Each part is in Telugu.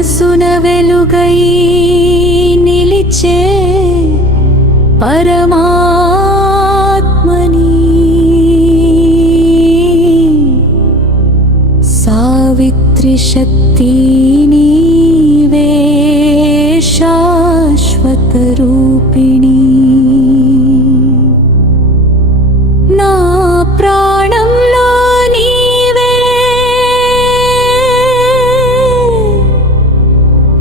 మనసున వెలుగై నిలిచే పరమాత్మని సావిత్రి శక్తి నీవే శాశ్వత రూపిణి నా ప్రాణంలో నీవే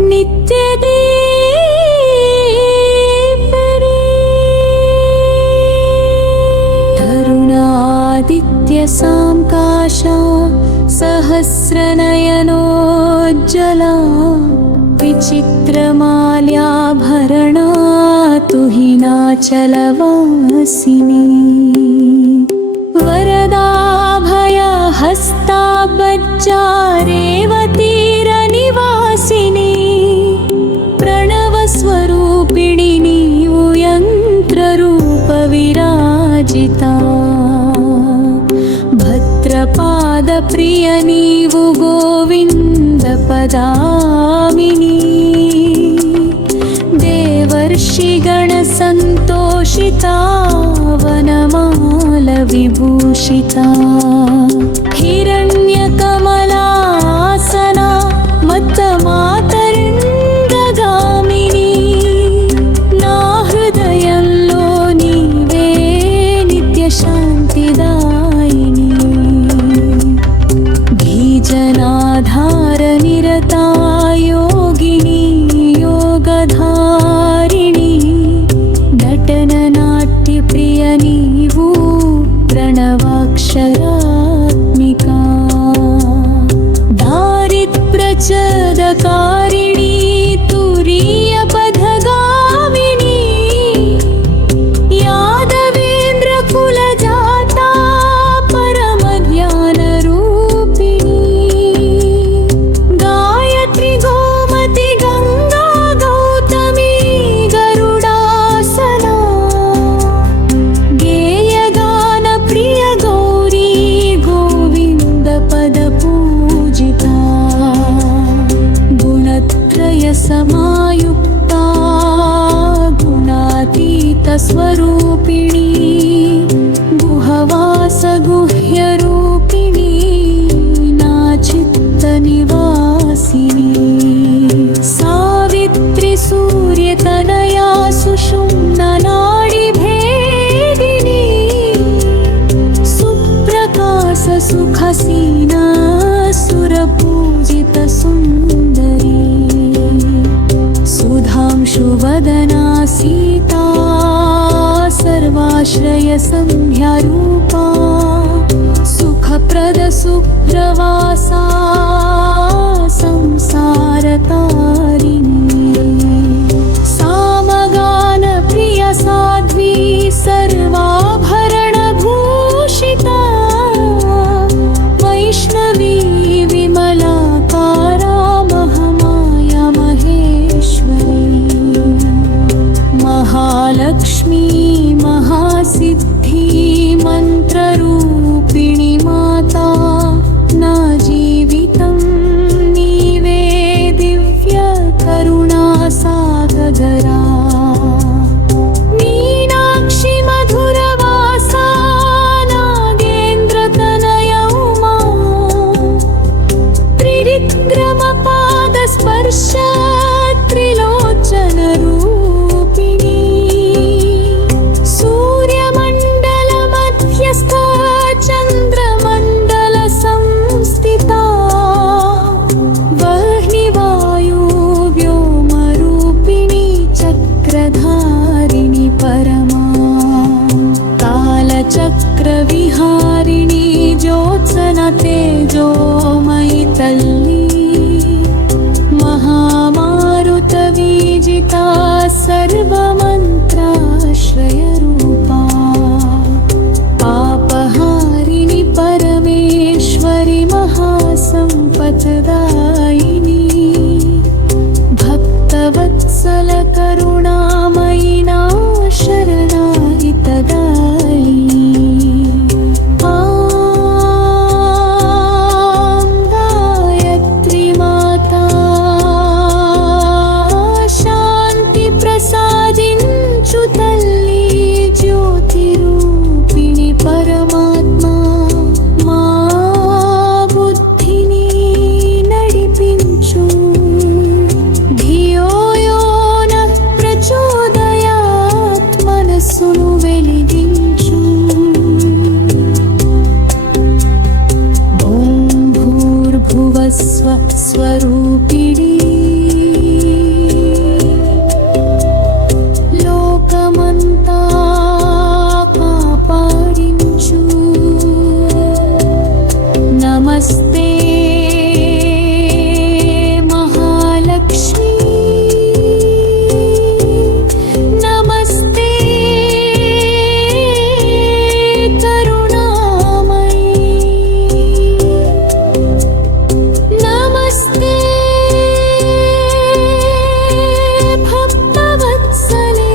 నిత్య దీపిణి తరుణాదిత్య సాంకాశ సహస్రనయనోజ్జలా విచిత్రమాల్యాభరణా తుహినాచలవాసిని వరదాభయహస్తా రేవతీరనివాసిని ప్రణవస్వరూపిణి నీవు యంత్రరూప విరాజితా భద్రపాదప్రియ నీవు గోవింద పదామిని దేవర్షిగణ సంతోషితా వనమాల విభూషితా హిరణ్యకమలాసనా మత్తమాతరిందగామిని నా హృదయంలో నీవే నిత్య శాంతిదాయిని బీజనాధార నిరతా యోగిని యోగధారిణి నటన నాట్య ప్రియ నీవు ప్రణవాక్షరాత్మికా దారిద్ర్యచదకారిణి తురీయ పథగామిని యాదవేంద్ర కులజాతా పరమ ధ్యాన రూపిణి గాయత్రి గోమతి గంగా గౌతమి గరుడాసనా గేయగాన ప్రియ గౌరీ గోవింద పద పూజితా గుణత్రయ సమాయుక్తా గుణాతీత స్వరూపిణి గుహవాస గుహ్య రూపిణి నా చిత్త నివాసిని సావిత్రి సూర్యతనయా సుషుమ్న నాడి భేదిని సుప్రకాశ సుఖసీనా సురపూజిత సుందరి సుధాంశువదనా సీతా సర్వాశ్రయ సంధ్యా రూపా సుఖప్రద సుప్రవాసా సంసార తారిణి సామగాన ప్రియ సాధ్వీ సర్వాభరణ భూషితా వైష్ణవీ విమలాకారా మహామాయా మహేశ్వరీ మహాలక్ష్మీ మహాసిద్ధి మంత్రరూపిణి మాతా నా జీవితం నీవే దివ్య కరుణా సాగరా మీనాక్షి మధురవాసా నాగేంద్ర తనయ ఉమా త్రివిక్రమ పాద స్పర్శ త్రిలోచన రూపిణి సూర్యమండల మధ్యస్థ చంద్రమండల సంస్థితా వహ్నివాయు వ్యోమ రూపిణి చక్రధారిణి పరమా కాలచక్ర విహారిణి జ్యోత్సన తేజోమయి తల్లి మహామారుత వీజితా సర్వమంత్రాశ్రయ రూపా పాపహారిణి పరమేశ్వరి మహాసంపత్దాయిని భక్తవత్సల కరుణామయి నా శరణాయితదాయిని గాయత్రి మాతా सर्वस्व स्वरूपिणी लोकमंता कापाडिंचु नमस्ते महालक्ष्मी नमस्ते करुणामयी नमस्ते भक्तवत्सले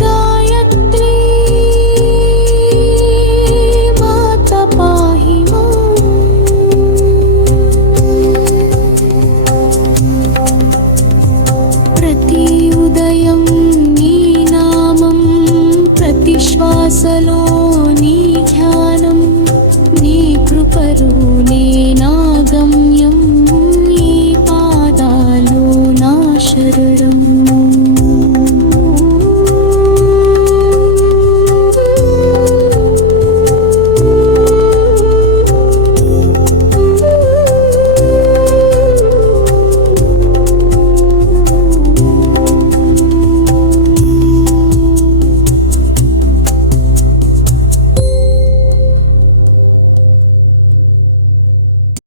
गायत्री माता पाहि माम् ప్రతి ఉదయం నీ నామం ప్రతి శ్వాసలో నీ ధ్యానం నీ కృపరు నే